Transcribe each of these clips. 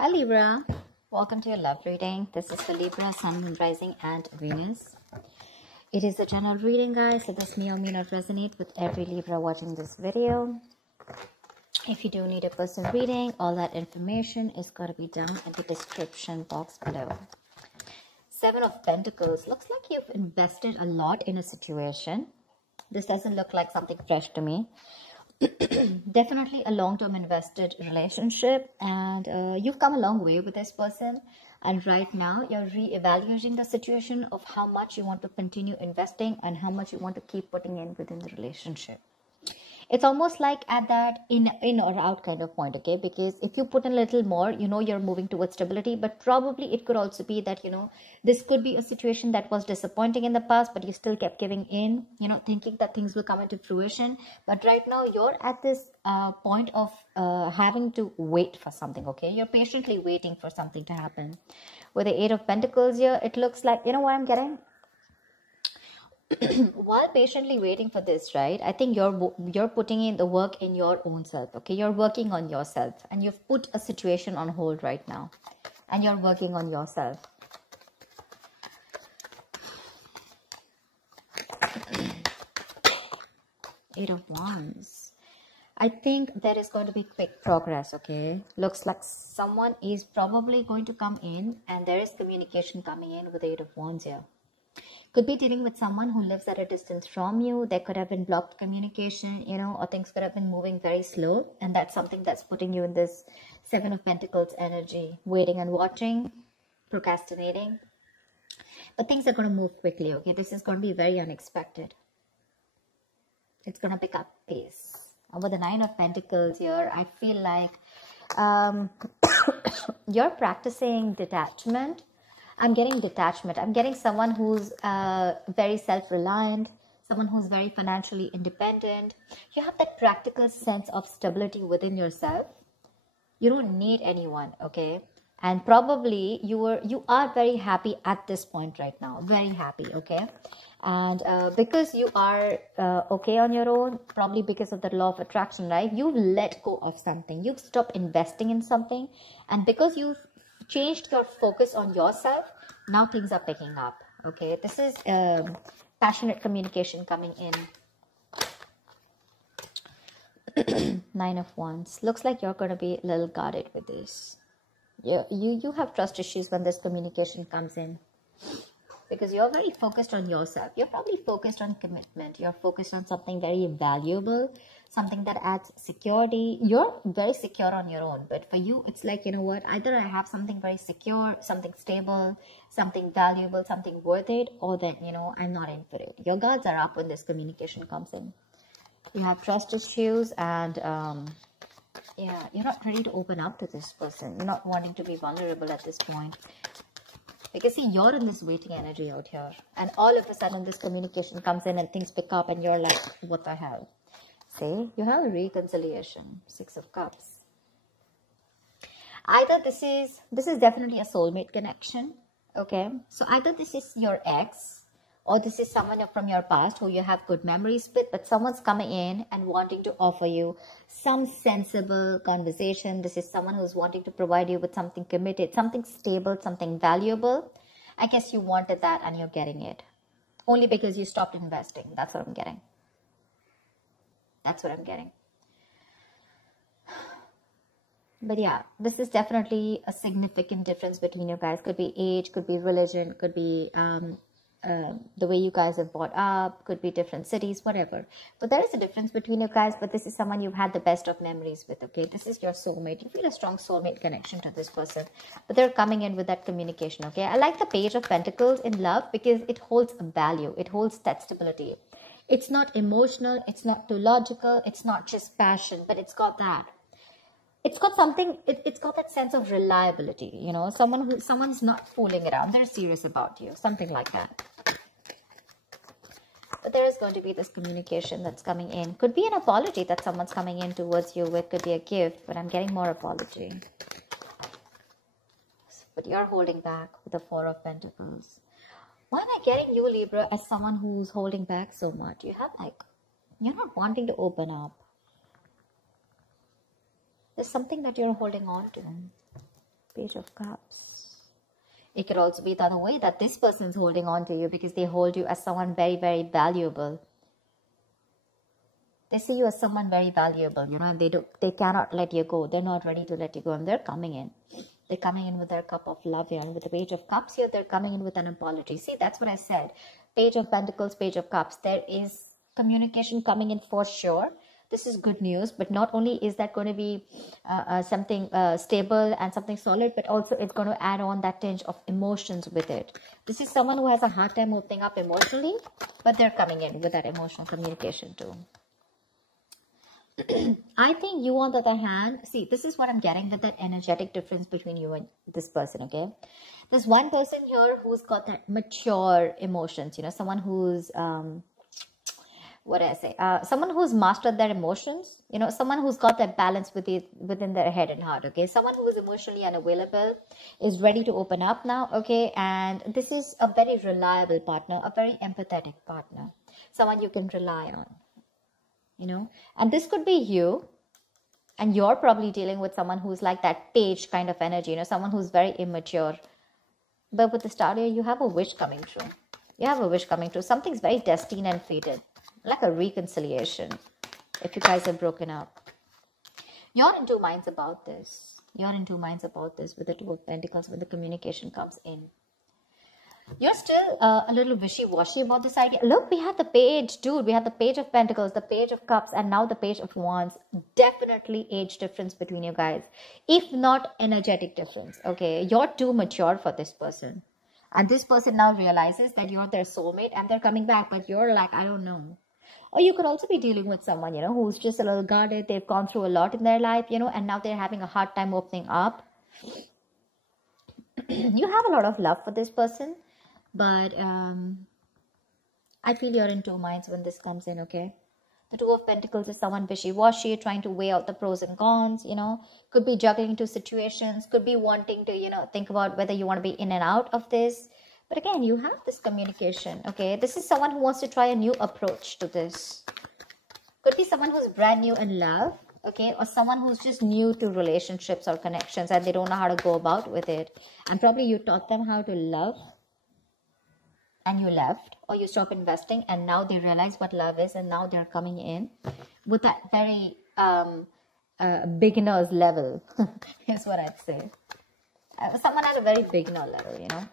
Hi Libra, welcome to your love reading. This is for Libra, Sun, Moon, Rising and Venus. It is a general reading, guys, so this may or may not resonate with every Libra watching this video. If you do need a personal reading, all that information is going to be down in the description box below. Seven of Pentacles. Looks like you've invested a lot in a situation. This doesn't look like something fresh to me. Definitely a long-term invested relationship, and you've come a long way with this person, and right now you're re-evaluating the situation of how much you want to continue investing and how much you want to keep putting in within the relationship. It's almost like at that in or out kind of point, okay? Because if you put in a little more, you're moving towards stability, but probably it could also be that, this could be a situation that was disappointing in the past, but you still kept giving in, thinking that things will come into fruition. But right now you're at this point of having to wait for something, okay? You're patiently waiting for something to happen. With the Eight of Pentacles here, it looks like, what I'm getting? While patiently waiting for this, right, I think you're putting in the work in your own self, okay? You're working on yourself, and you've put a situation on hold right now, and you're working on yourself. Eight of Wands. I think there is going to be quick progress, okay? Looks like someone is probably going to come in, and there is communication coming in with the Eight of Wands here. Could be dealing with someone who lives at a distance from you. There could have been blocked communication, or things could have been moving very slow. And that's something that's putting you in this Seven of Pentacles energy. Waiting and watching, procrastinating. But things are going to move quickly, okay? This is going to be very unexpected. It's going to pick up pace. And with the Nine of Pentacles here, I feel like you're practicing detachment. I'm getting detachment. I'm getting someone who's very self-reliant, someone who's very financially independent. You have that practical sense of stability within yourself. You don't need anyone, okay? And probably you are very happy at this point right now. Very happy, okay? And because you are okay on your own, probably because of the law of attraction, right? You've let go of something. You've stopped investing in something. And because you've changed your focus on yourself, now things are picking up, okay? This is passionate communication coming in. Nine of Wands. Looks like you're going to be a little guarded with this. You have trust issues when this communication comes in, because you're very focused on yourself. You're probably focused on commitment. You're focused on something very valuable, something that adds security. You're very secure on your own, but for you, it's like, either I have something very secure, something stable, something valuable, something worth it, or then, I'm not in for it. Your guards are up when this communication comes in. You have trust issues, and you're not ready to open up to this person. You're not wanting to be vulnerable at this point. Because see, you're in this waiting energy out here, and all of a sudden this communication comes in and things pick up, and you're like, what the hell? See, you have a reconciliation. Six of Cups. Either this is definitely a soulmate connection, okay? So either this is your ex, or this is someone from your past who you have good memories with, but someone's coming in and wanting to offer you some sensible conversation. This is someone who's wanting to provide you with something committed, something stable, something valuable. I guess you wanted that and you're getting it. Only because you stopped investing. That's what I'm getting. That's what I'm getting. But yeah, this is definitely a significant difference between you guys. Could be age, could be religion, could be the way you guys have brought up, could be different cities, whatever. But there is a difference between you guys, but this is someone you've had the best of memories with, okay? This is your soulmate. You feel a strong soulmate connection to this person, but they're coming in with that communication, okay? I like the Page of Pentacles in love because it holds a value. It holds that stability. It's not emotional. It's not too logical. It's not just passion, but it's got that. It's got something, it's got that sense of reliability, someone's not fooling around. They're serious about you, something like that. But there is going to be this communication that's coming in. Could be an apology that someone's coming in towards you with, could be a gift, but I'm getting more apology. But you're holding back with the Four of Pentacles. Why am I getting you, Libra, as someone who's holding back so much? You're not wanting to open up. There's something that you're holding on to. Page of Cups. It could also be the other way, that this person is holding on to you because they hold you as someone very, very valuable. They see you as someone very valuable, you know, and they cannot let you go. They're not ready to let you go, and they're coming in. They're coming in with their cup of love here, and with the Page of Cups here, they're coming in with an apology. See, that's what I said. Page of Pentacles, Page of Cups. There is communication coming in for sure. This is good news, but not only is that going to be something stable and something solid, but also it's going to add on that tinge of emotions with it. This is someone who has a hard time opening up emotionally, but they're coming in with that emotional communication too. I think you, on the other hand, see, this is what I'm getting with that energetic difference between you and this person, okay? There's one person here who's got that mature emotions, you know, someone who's... what do I say? Someone who's mastered their emotions, you know, someone who's got that balance within their head and heart, okay? Someone who's emotionally unavailable is ready to open up now, okay? And this is a very reliable partner, a very empathetic partner, someone you can rely on, you know? And this could be you, and you're probably dealing with someone who's like that page kind of energy, you know, someone who's very immature. But with the star here, you have a wish coming true. You have a wish coming true. Something's very destined and fated. Like a reconciliation, if you guys have broken up. You're in two minds about this. You're in two minds about this with the Two of Pentacles, when the communication comes in. You're still a little wishy-washy about this idea. Look, we had the page, dude. We had the Page of Pentacles, the Page of Cups, and now the Page of Wands. Definitely age difference between you guys. If not energetic difference, okay? You're too mature for this person. And this person now realizes that you're their soulmate and they're coming back. But you're like, I don't know. Or you could also be dealing with someone, you know, who's just a little guarded. They've gone through a lot in their life, you know, and now they're having a hard time opening up. You have a lot of love for this person, but I feel you're in two minds when this comes in, okay? The Two of Pentacles is someone wishy-washy, trying to weigh out the pros and cons, you know. Could be juggling two situations, could be wanting to, you know, think about whether you want to be in and out of this. But again, you have this communication, okay? This is someone who wants to try a new approach to this. Could be someone who's brand new in love, okay? Or someone who's just new to relationships or connections and they don't know how to go about with it. And probably you taught them how to love and you left, or you stopped investing and now they realize what love is, and now they're coming in with that very beginner's level, is what I'd say. Someone at a very beginner level, you know.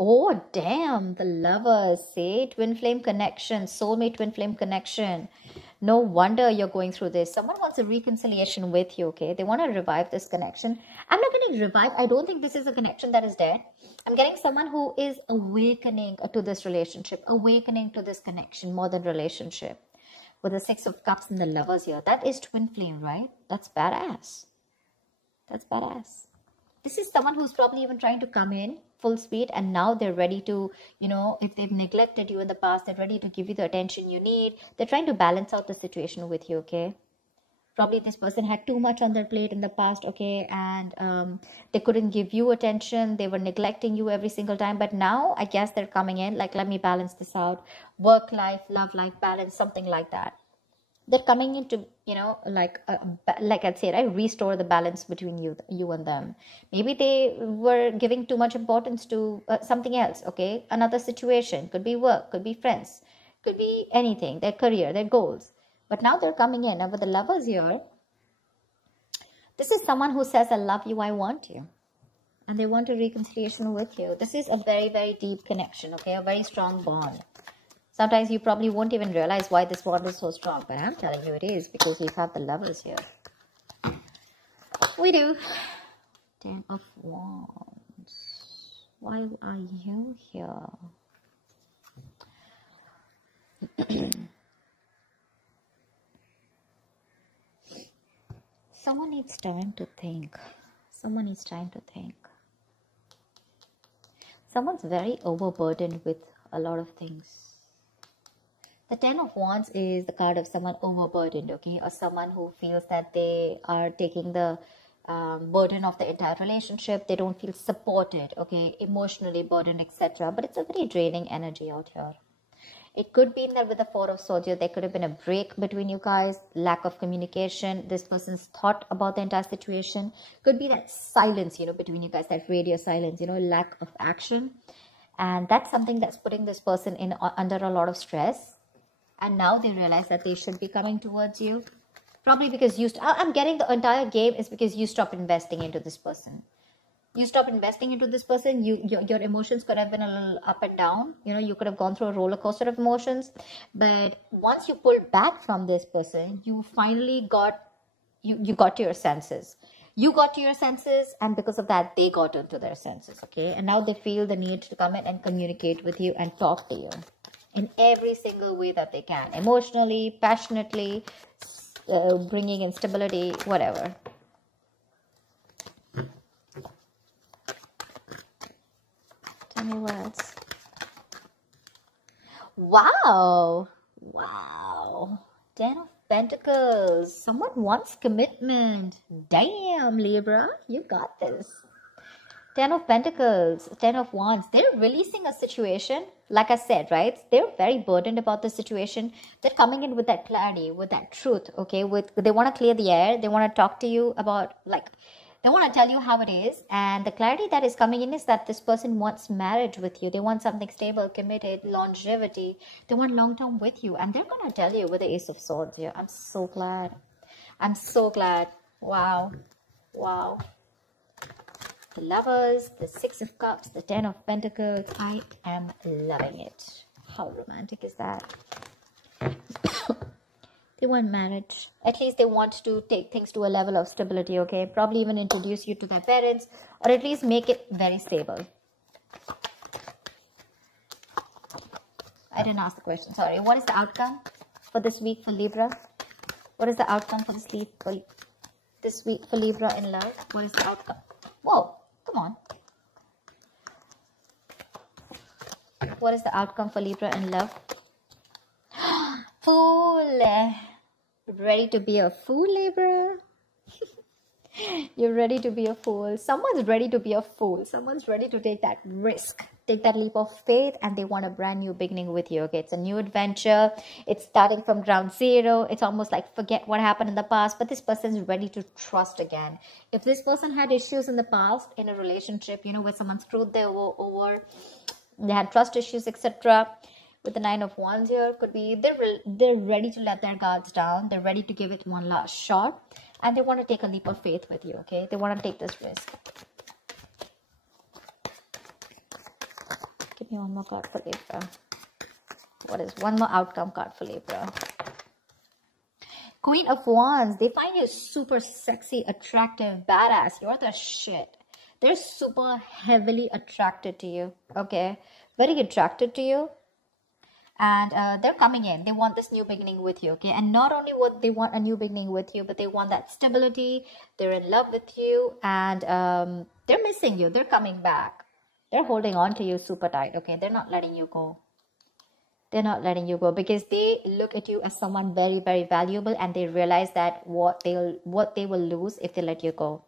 Oh, damn, the Lovers, see? Twin flame connection, soulmate twin flame connection. No wonder you're going through this. Someone wants a reconciliation with you, okay? They want to revive this connection. I'm not getting revive. I don't think this is a connection that is dead. I'm getting someone who is awakening to this relationship, awakening to this connection more than relationship. With the Six of Cups and the Lovers here. That is twin flame, right? That's badass. That's badass. This is someone who's probably even trying to come in full speed, and now they're ready to, you know, if they've neglected you in the past, they're ready to give you the attention you need. They're trying to balance out the situation with you, okay? Probably this person had too much on their plate in the past, okay, and they couldn't give you attention. They were neglecting you every single time, but now I guess they're coming in like, let me balance this out. Work life, love life balance, something like that. They're coming in to, you know, like I'd say, right, restore the balance between you and them. Maybe they were giving too much importance to something else, okay? Another situation, could be work, could be friends, could be anything, their career, their goals. But now they're coming in. And with the Lovers here, this is someone who says, I love you, I want you. And they want a reconciliation with you. This is a very, very deep connection, okay? A very strong bond. Sometimes you probably won't even realize why this bond is so strong. But I'm telling you it is, because we have the Lovers here. We do. 10 of Wands. Why are you here? Someone needs time to think. Someone needs time to think. Someone's very overburdened with a lot of things. The 10 of Wands is the card of someone overburdened, okay? Or someone who feels that they are taking the burden of the entire relationship. They don't feel supported, okay? Emotionally burdened, etc. But it's a very draining energy out here. It could be in there with the Four of Swords here. There could have been a break between you guys, lack of communication. This person's thought about the entire situation. Could be that silence, you know, between you guys, that radio silence, you know, lack of action. And that's something that's putting this person in under a lot of stress. And now they realize that they should be coming towards you. Probably because I'm getting the entire game is because you stopped investing into this person. You stop investing into this person, your emotions could have been a little up and down. You know, you could have gone through a roller coaster of emotions. But once you pulled back from this person, you finally got, you got to your senses. You got to your senses, and because of that, they got into their senses, okay? And now they feel the need to come in and communicate with you and talk to you in every single way that they can. Emotionally, passionately, bringing in stability, whatever. Tell me what else. Wow. Wow. 10 of Pentacles. Someone wants commitment. Damn, Libra. You got this. 10 of Pentacles. 10 of Wands. They're releasing a situation. Like I said, right? They're very burdened about the situation. They're coming in with that clarity, with that truth, okay? They want to clear the air. They want to talk to you about, like, they want to tell you how it is. And the clarity that is coming in is that this person wants marriage with you. They want something stable, committed, longevity. They want long-term with you. And they're going to tell you with the Ace of Swords here. I'm so glad. I'm so glad. Wow. Wow. The Lovers, the Six of Cups, the 10 of Pentacles. I am loving it. How romantic is that? They want marriage. At least they want to take things to a level of stability, okay? Probably even introduce you to their parents, or at least make it very stable. I didn't ask the question, sorry. What is the outcome for this week for Libra? What is the outcome for this week for Libra in love? What is the outcome? Whoa, come on. What is the outcome for Libra in love? Fool. Ready to be a fool, Libra? You're ready to be a fool. Someone's ready to be a fool. Someone's ready to take that risk, take that leap of faith, and they want a brand new beginning with you. Okay, it's a new adventure. It's starting from ground zero. It's almost like forget what happened in the past, but this person's ready to trust again. If this person had issues in the past in a relationship, you know, where someone screwed them over, they had trust issues, etc. With the 9 of Wands here, could be they're ready to let their guards down. They're ready to give it one last shot. And they want to take a leap of faith with you, okay? They want to take this risk. Give me one more card for Libra. What is one more outcome card for Libra? Queen of Wands. They find you super sexy, attractive, badass. You're the shit. They're super heavily attracted to you, okay? Very attracted to you. And they're coming in. They want this new beginning with you, okay? And not only what they want a new beginning with you, but they want that stability. They're in love with you. And they're missing you. They're coming back. They're holding on to you super tight, okay? They're not letting you go. They're not letting you go because they look at you as someone very, very valuable. And they realize that what they will lose if they let you go.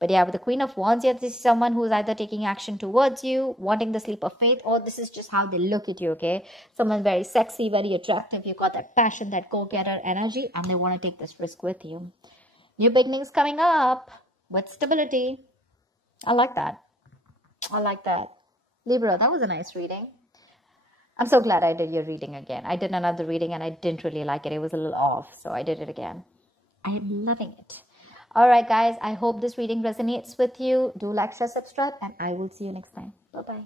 But yeah, with the Queen of Wands here, this is someone who's either taking action towards you, wanting the leap of faith, or this is just how they look at you, okay? Someone very sexy, very attractive. You got that passion, that go-getter energy, and they want to take this risk with you. New beginnings coming up with stability. I like that. I like that. Libra, that was a nice reading. I'm so glad I did your reading again. I did another reading and I didn't really like it. It was a little off, so I did it again. I am loving it. All right, guys, I hope this reading resonates with you. Do like, share, subscribe, and I will see you next time. Bye-bye.